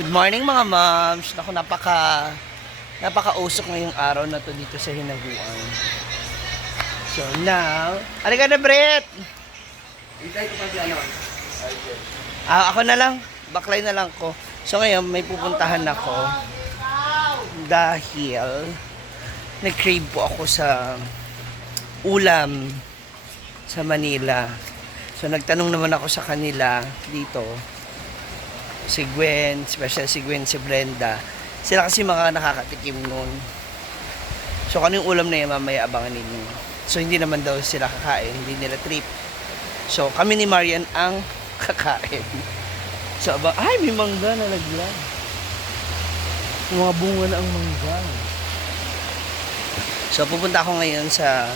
Good morning mga moms. Naku, napaka-usok ngayong araw na to dito sa Hinaguan. So now, ano ka na, Brett? Hintay ko pa ano. Ako na lang. Baklay na lang ko. So ngayon, may pupuntahan ako dahil nag-crave po ako sa ulam sa Manila. So nagtanong naman ako sa kanila dito. Si Gwen, special si Gwen, si Brenda. Sila kasi mga nakakatikim nun. So kanong ulam na yan, mamaya abangan ninyo. So hindi naman daw sila kakain, hindi nila trip. So kami ni Marian ang kakain. So ay, may mangga na laglag. Mga bunga na ang mangga. So pupunta ako ngayon sa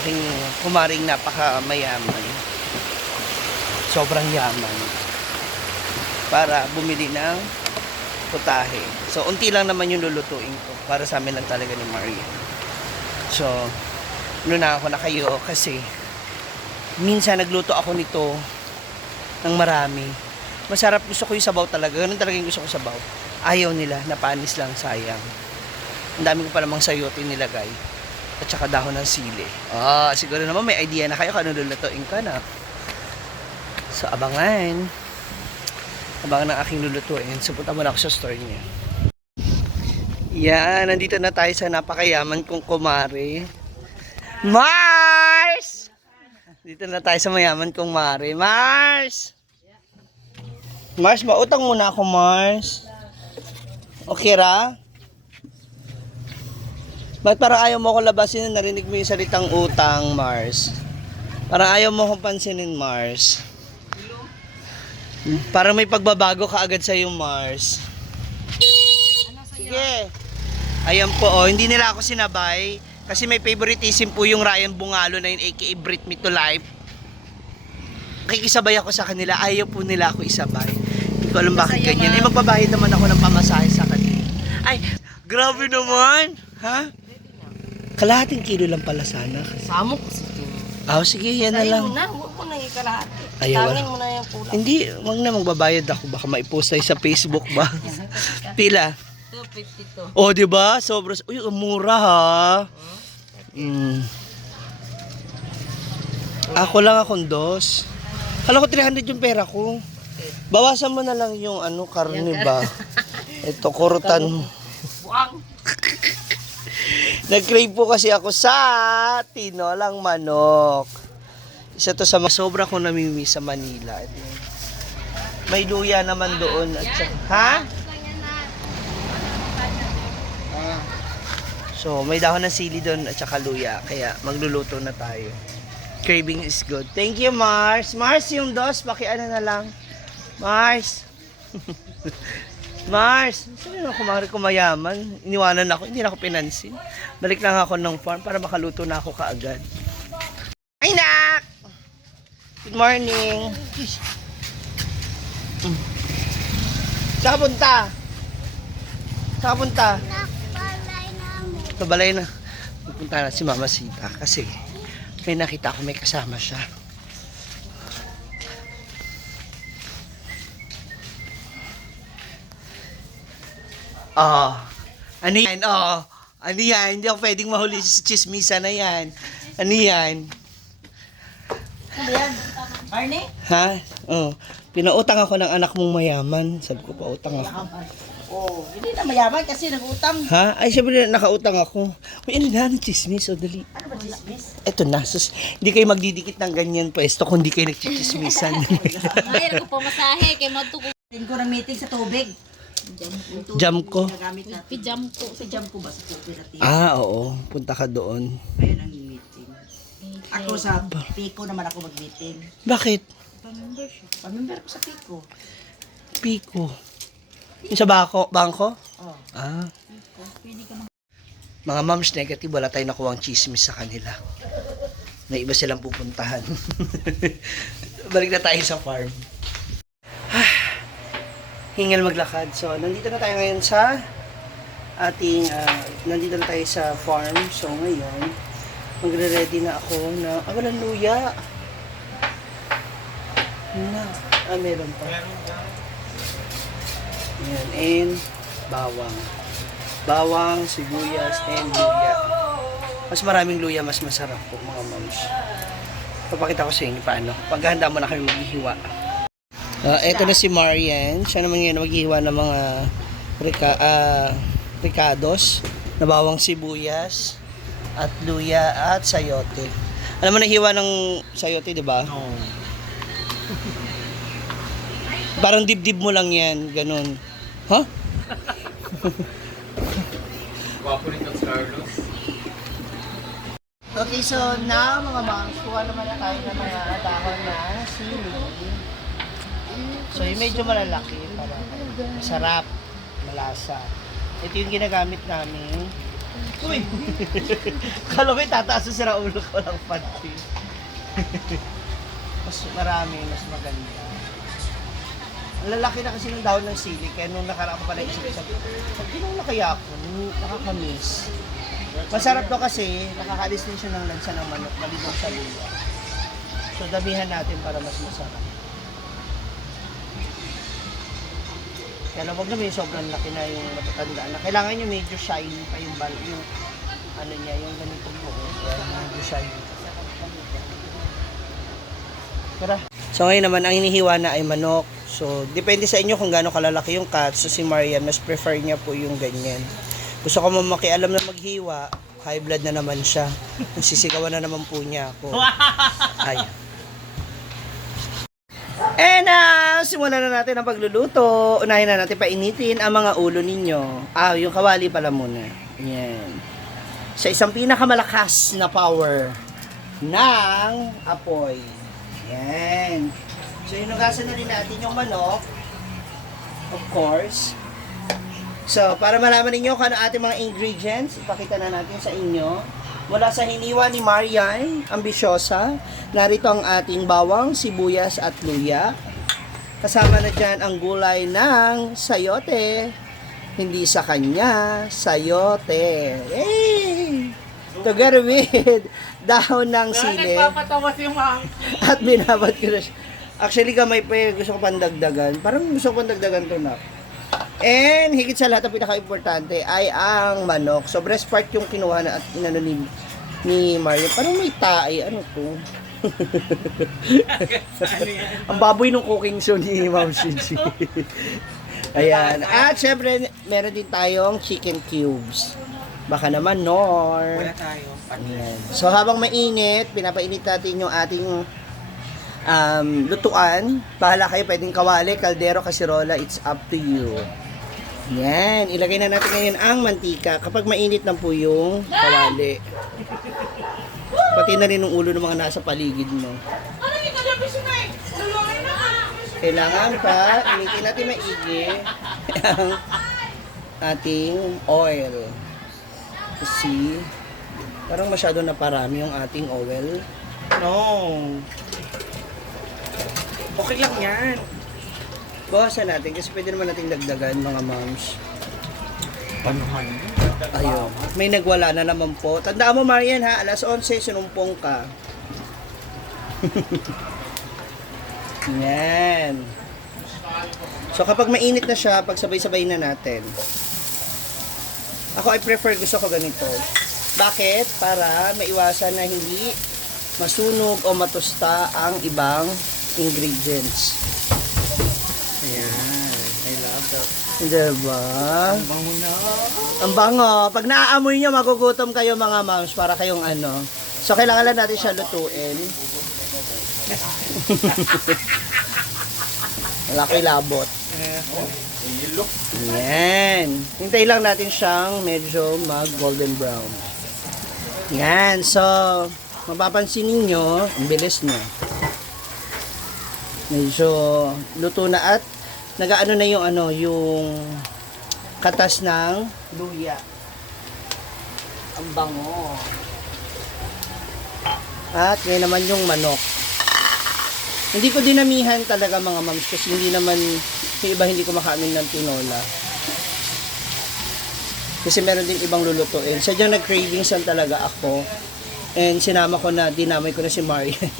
aking kumaring napaka-mayaman. Sobrang yaman. Para bumili ng putahe. So, unti lang naman yung lulutuin ko. Para sa amin lang talaga ni Maria. So, na ako na kayo kasi minsan nagluto ako nito ng marami. Masarap, gusto ko yung sabaw talaga. Ganun talaga yung gusto ko sabaw. Ayaw nila, napanis lang, sayang. Ang dami ko pa namang sayote nilagay. At saka dahon ng sili. Siguro naman may idea na kayo kung ano lulutuin ka na. So, abangan ng aking lulutuin. So, punta muna ako sa store niya. Yan, nandito na tayo sa napakayaman kong kumare. Mars! Dito na tayo sa mayaman kong Mare. Mars! Mars, mautang muna ako, Mars. Okay ra? Ba't parang ayaw mo akong labasin na narinig mo yung salitang utang, Mars? Parang ayaw mo akong pansinin, Mars. Parang may pagbabago ka agad sa yung Mars. Sige. Ayan po, hindi nila ako sinabay. Kasi may favoritism po yung Ryan Bungalo na yun, aka Brit Me to Life. Nakikisabay ako sa kanila. Ayaw po nila ako isabay. Hindi ko alam bakit ganyan. Magbabayad naman ako ng pamasahe sa kanila. Ay, grabe naman. Ha? Kalahating kilo lang pala sana. Samok kasi ito. Sige, yan na lang. Huwag mo na ikalahati. Ayaw. Tangin mo na yung kulang. Hindi, wag na magbabayad ako. Baka maipost tayo sa Facebook ba? Pila? 252. Di ba? Sobra. Uy, mura ha. Ako lang akong dos. Kala ko 300 yung pera ko. Bawasan mo na lang yung karne ba? Ito, kurutan. Buang. Nag-crave po kasi ako sa tinolang manok. Isa to sa sobra ko namimiss sa Manila. May luya naman doon. At ha? So, may dahon ng sili doon at saka luya. Kaya magluluto na tayo. Craving is good. Thank you, Mars. Mars, yung dos, pakiano na lang. Mars. Mars, sabi na kumari ko mayaman. Iniwanan ako, hindi na ako pinansin. Balik lang ako ng farm para makaluto na ako kaagad. Ay, nak! Good morning. Saan ka punta? Saan ka punta? Sa balay na. Pupunta na si Mama Sita kasi may nakita ko may kasama siya. Ano yan? Ano yan? Hindi ako pwedeng mahuli sa chismisa na yan. Ano yan? Ano yan? Barney? Ha? Pinautang ako ng anak mong mayaman. Sabi ko, pautang ako. Hindi na mayaman kasi nag-utang. Ha? Ay, syempre nakautang ako. Uy, ano na? Chismis, dali. Ano ba chismis? Eto na. Hindi kayo magdidikit ng ganyan pwesto kung hindi kayo nagchichismisan. Mayroon ko pamasahe kay Matuko. Hindi ko na meeting sa tubig. Jam ko. Nagamit natin. Pijam ko. Sa jam ko ba sa cooperative? Oo. Punta ka doon. Ayun ang meeting. Ako sa Pico naman ako mag-meeting. Bakit? Pamember ko sa Pico. Pico. Yung sa bangko? Oh. Mga moms negative, wala tayong nakuha ang chismis sa kanila. May iba silang pupuntahan. Balik na tayo sa farm. Hingal maglakad. So, nandito na tayo ngayon sa nandito na tayo sa farm. So, ngayon, magre-ready na ako na, walang luya. Meron pa. Ayan, and bawang. Bawang, sibuyas, and luya. Mas maraming luya, mas masarap po mga moms. Papakita ko sa inyo paano. Paghahanda mo na kami maghihiwa. Eto na si Marian. Siya naman ngayon maghihiwa ng mga ricados na bawang sibuyas at luya at sayote. Alam mo na hiwa ng sayote, di ba? Oo. Parang dibdib mo lang yan, ganun. Ha? Wapo rin ng Carlos. Okay, so now mga moms, kuha naman na tayo ng mga dahon na sili. So yung medyo malalaki para masarap, malasa. Ito yung ginagamit namin. Uy! Kala ko yung tataas sa sira ulo ko lang pati. Mas marami, mas maganda. Ang lalaki na kasi ng dahon ng sili, kaya nung nakaraan ko pala isip-isip, pag ginawa na kaya ako, nakakamiss. Masarap to kasi, nakakaalis din siya ng lansa ng manok, malibog sa luya. So damihan natin para mas masarap. Kaya wag naman yung sobrang laki na yung matatanda na. Kailangan nyo medyo shiny pa yung yung ano niya, yung ganito po. Medyo shiny. Tara. So ngayon naman, ang inihiwa na ay manok. So, depende sa inyo kung gaano kalalaki yung cut. So si Marian, mas prefer niya po yung ganyan. Gusto ko makialam na maghiwa, high blood na naman siya. Nagsisigawan na naman po niya ako. Ay. And simulan na natin ang pagluluto. Unahin na natin painitin ang mga ulo ninyo. Yung kawali pala muna. Yan. Sa isang pinakamalakas na power ng apoy. Yan. So, inugasan na rin natin yung manok. Of course. So, para malaman ninyo kung ano ating mga ingredients, ipakita na natin sa inyo. Mula sa hiniwa ni Marian, ambisyosa, narito ang ating bawang, sibuyas at luya. Kasama na dyan ang gulay ng sayote. Hindi sa kanya, sayote. Yay! Together with dahon ng sili. Nagpapatawa si Ma'am. At binabad ko na siya. Actually, gamay pa eh. Gusto ko pandagdagan. Parang gusto ko pandagdagan to na. And higit sa lahat, ang pinaka-importante ay ang manok. So, breast part yung kinuha na at inano ni Mario. Parang may tae. Ano to? Ang baboy ng cooking show ni Ma'am Shinji. Ayan. At syempre, meron din tayong chicken cubes. Baka naman, Nor. Wala tayo. Ayan. So, habang mainit, pinapainit natin yung ating lutuan. Bahala kayo, pwedeng kawali, kaldero, kasirola, it's up to you. Yan, ilagay na natin ngayon ang mantika kapag mainit na po yung kawali. Pati na rin ang ulo ng mga nasa paligid mo. Kailangan pa, initin natin maigi ang ating oil. Kasi, parang masyado na parami yung ating oil. No. Okay lang yan. Bawasan natin kasi pwede naman natin dagdagan mga moms. Panuhan. Ayun. May nagwala na naman po. Tandaan mo Marian ha, alas 11 sinumpong ka. Yan. So kapag mainit na siya, pagsabay-sabay na natin. Ako I prefer, gusto ko ganito. Bakit? Para maiwasan na hindi masunog o matusta ang ibang ingredients. Ayan. I love that. Diba? Bango na. Ang bango. Pag naaamoy nyo, magugutom kayo mga moms para kayong ano. So, kailangan lang natin siya lutuin. Wala ko'y labot. Yan. Hintay lang natin siyang medyo mag-golden brown. Yan. So, mapapansin ninyo, ang bilis niya. Medyo luto na at nagaano na yung ano, yung katas ng luya. Ang bango. At ngayon naman yung manok. Hindi ko dinamihan talaga mga moms kasi hindi naman yung iba hindi kumakain ng tinola. Kasi meron din ibang lulutuin. Sadyang nag-cravings lang talaga ako. And sinama ko na, dinamay ko na si Marian.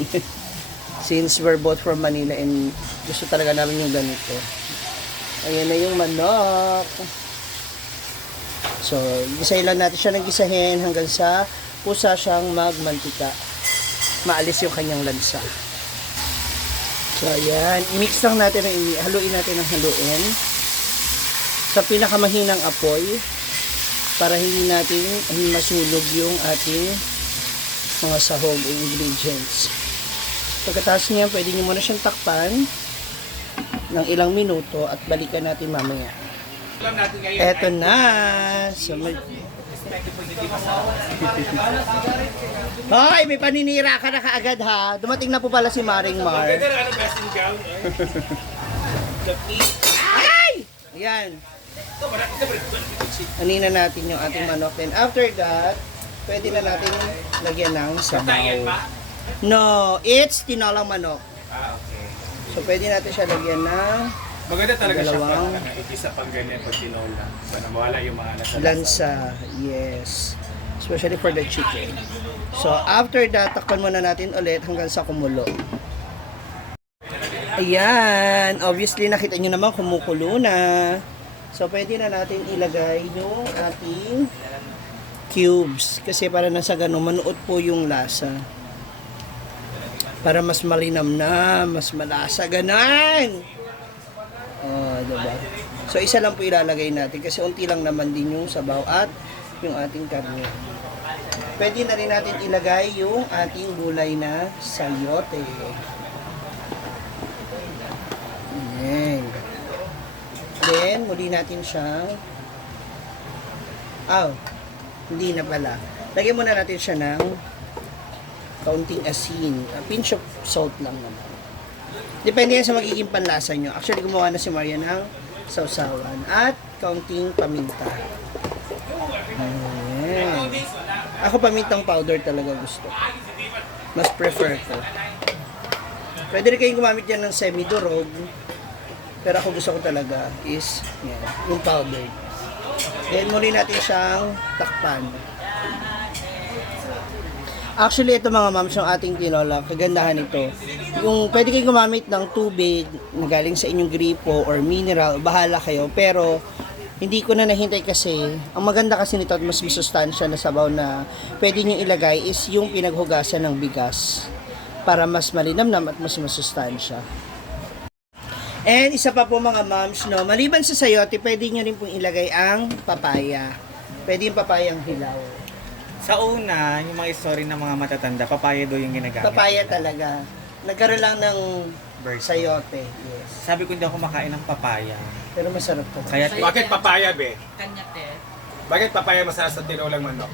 Since we're both from Manila and gusto talaga namin yung ganito. Ayan na yung manok. So, gisahin lang natin siya ng gisahin hanggang sa pusa siyang magmantika. Maalis yung kanyang lansa. So, ayan. I-mix lang natin, haluin natin ng haluin. Sa pinakamahinang apoy para hindi natin masunog yung ating mga sahog o ingredients. Pagkatapos niya, pwede nyo muna siyang takpan ng ilang minuto at balikan natin mamaya. Eto na. So, Hoy, may paninira ka na kaagad ha. Dumating na po pala si Maring Mar. Ay! Ayan. Anina natin yung ating manok. Then after that, pwede na natin lagyan ng sabaw. No, it's tinolang manok. So pwede natin siya lagyan ng Maganda talaga siya dalawang pag isa pang ganyan pag tinola. Para mawala yung mga nasa lansa. Yes. Especially for the chicken. So after that, takpan muna natin ulit hanggang sa kumulo. Ayan. Obviously, nakita nyo naman kumukulo na. So pwede na natin ilagay yung ating cubes. Kasi para nasa ganun, manuot po yung lasa. Para mas malinamnam, mas malasa, ganan! Oh, diba? So, isa lang po ilalagay natin kasi unti lang naman din yung sabaw at yung ating karne. Pwede na rin natin ilagay yung ating gulay na sayote. Ayan. Then, muli natin siyang hindi na pala. Lagyan muna natin siya ng kaunting asin. A pinch of salt lang naman. Depende yan sa magiging panlasa nyo. Actually, gumawa na si Maria ng sausawan. At kaunting paminta. Ayan. Ako pamintang powder talaga gusto. Mas prefer ko. Pwede rin kayong gumamit yan ng semi-durog. Pero ako gusto ko talaga is yan, yung powder. Then muli natin siyang takpan. Actually, ito mga ma'ams, yung ating tinola, kagandahan ito. Yung pwede kayong gumamit ng tubig na galing sa inyong gripo or mineral, bahala kayo. Pero, hindi ko na nahintay kasi, ang maganda kasi nito at mas masustansya na sabaw na pwede nyo ilagay is yung pinaghugasan ng bigas. Para mas malinamnam at mas masustansya. And isa pa po mga moms, no, maliban sa sayote, pwede nyo rin pong ilagay ang papaya. Pwede yung papayang hilaw. Sa una, yung mga story ng mga matatanda, papaya daw yung ginagamit. Papaya talaga. Nagkaroon lang ng Bird. sayote. Yes. Sabi ko hindi ako makain ng papaya. Pero masarap to. Kaya, Bakit papaya, be? Kanya te. Bakit papaya masarap sa tinolang manok?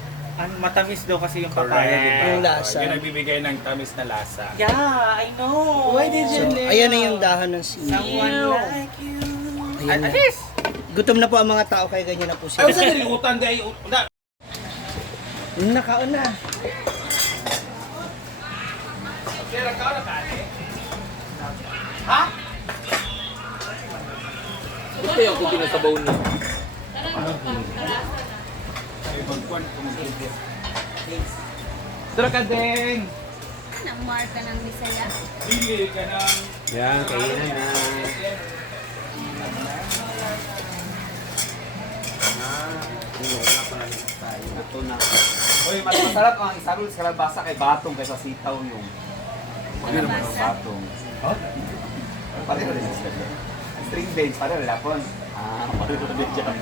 matamis daw kasi yung papaya, di ba? Yung lasa. Yung nagbibigay ng tamis na lasa. Yeah, I know. Why did you So, ayan na yung dahon ng sili. Someone like you. Ayan na. Alis! Gutom na po ang mga tao, kaya ganyan na po Ay, sila. sa nilimutan dahil... Nakaon na. Ito yung kung pinasabaw niya. Tara ka din! Nang marka ng Bisaya. Bili ka ng... Yan, kainan na. Ito na. Uy, mas masarap ang isarol sa kalabasa kay batong kaysa sitaw yung batong. Pareho rin sila. String beans, pareho rin lapon. Pareho rin dyan.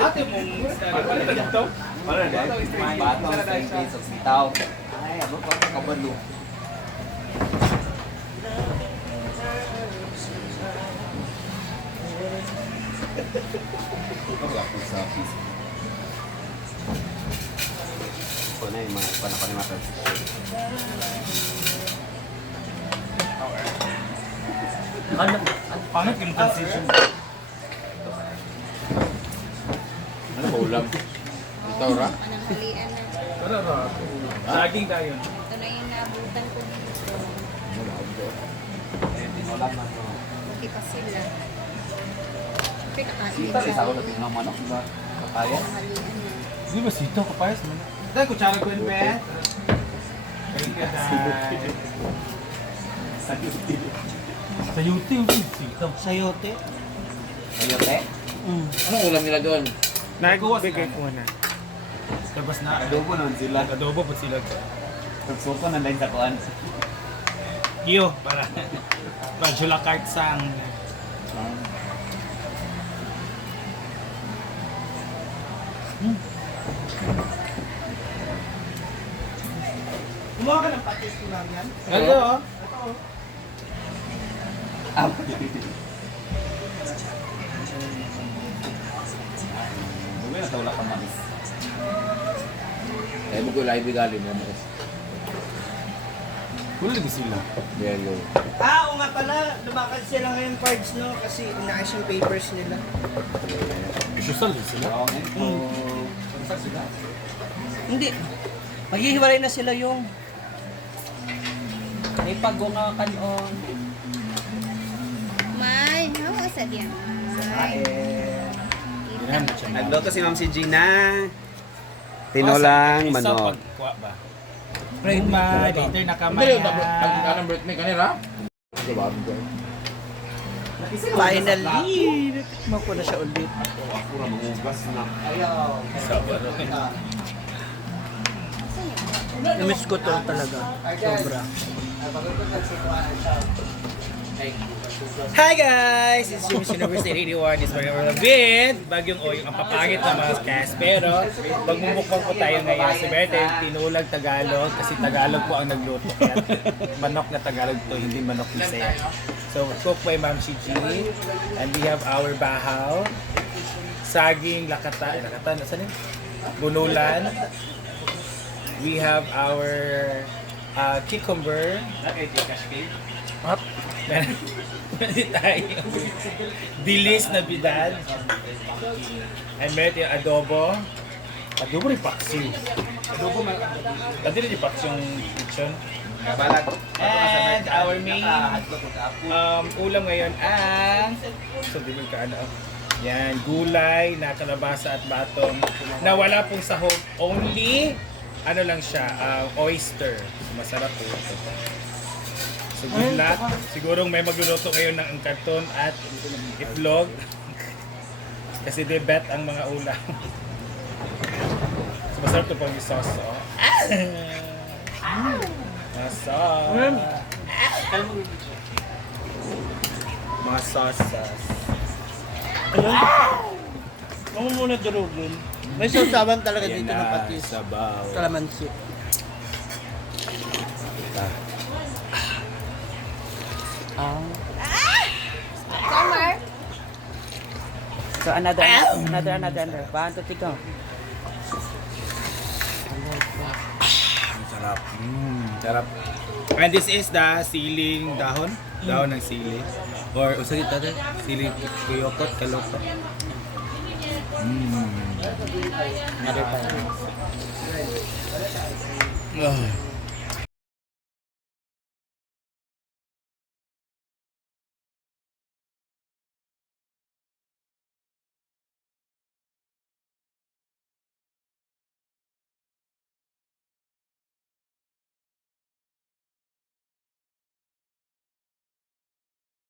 Ate mong... Pareho rin ito? Pareho rin. Batong, string beans, o sitaw. Ay, abo pa kabalo. Ito na yung mga panapanimatan. Pangit yung transition. Ano ba ulam? Ito ra? Anong halian na. Tara ra. Saging tayo. Ito na yung naabutan ko dito. Tinolam na ito. Okay pa sila. Siyempre kakain Sita, sa isa ko na tingnan manok ba? Papaya. anong halian na. Di ba sito? Kapayas mo na. Dahil kutsara ko yun, be. Thank you, Dad. Sayuti. Sa YouTube, sito. Sayote. Ayote? Anong ulam nila doon? Nagbigay ko na. Tapos na. Adobo naman sila. Adobo po sila. Pagsuko na lang sa kuan. Iyo, para. Jula cart sang. Kumuha ka ng patis ko lang yan. Hello. Ah. Dumi na tawla ka manis. Eh, buko live galing mo mo. Wala din sila. Yellow. Ah, oo nga pala. Lumakad sila ngayon parts, no? Kasi inaayos yung papers nila. Usual din sila. Oo, Saan sila? Hindi. Maghihiwalay na sila yung... May pagunga kanon. May, hawa sa diyan. Yan na siya. Nagluto si Ma'am si Gina. Tinolang Isa manok. pagkuha ba? Pray ma, later na kamay. Hindi, ang birthday kanila. Diba? Finally! Natikman ko na siya ulit. Ako na mangugas na. Namiss ko to talaga. Sobra. Hi guys! It's Jimmy's University 81. This is Maria Bit. Bagyong o yung papangit na mga cast. Pero magmumukbang po tayo ngayon. Si Berte, tinulag Tagalog kasi Tagalog po ang nagluto. Kaya manok na Tagalog to, hindi manok na Bisaya. So cook by Ma'am Shiji. And we have our bahaw. Saging, lakatan, saan yun? Bunulan. We have our cucumber. Up. Pwede tayo. Dilis na bidad. And meron yung adobo. Adobo rin paksiw. Adobo man. Pwede rin yung paksiw yung kitchen. And our main ulam ngayon ang so di mo ka ano. Yan, gulay na kalabasa at batong na wala pong sahog. Only ano lang siya, oyster. So, masarap po ito. So good luck. Sigurong may magluluto ngayon ng karton at itlog. Kasi they bet ang mga ulam. So masarap ito pang sauce. Oh. Masarap. Mga sauces. Ano muna durugin? May sausawan talaga dito ng patis. Sabaw. Kalamansi. Summer. So another. 1, 2, 3, go. Sarap. Sarap. And this is the siling dahon. Dahon ng sili. Or, usa dito tayo. Siling kuyokot, kalokot. Another pa.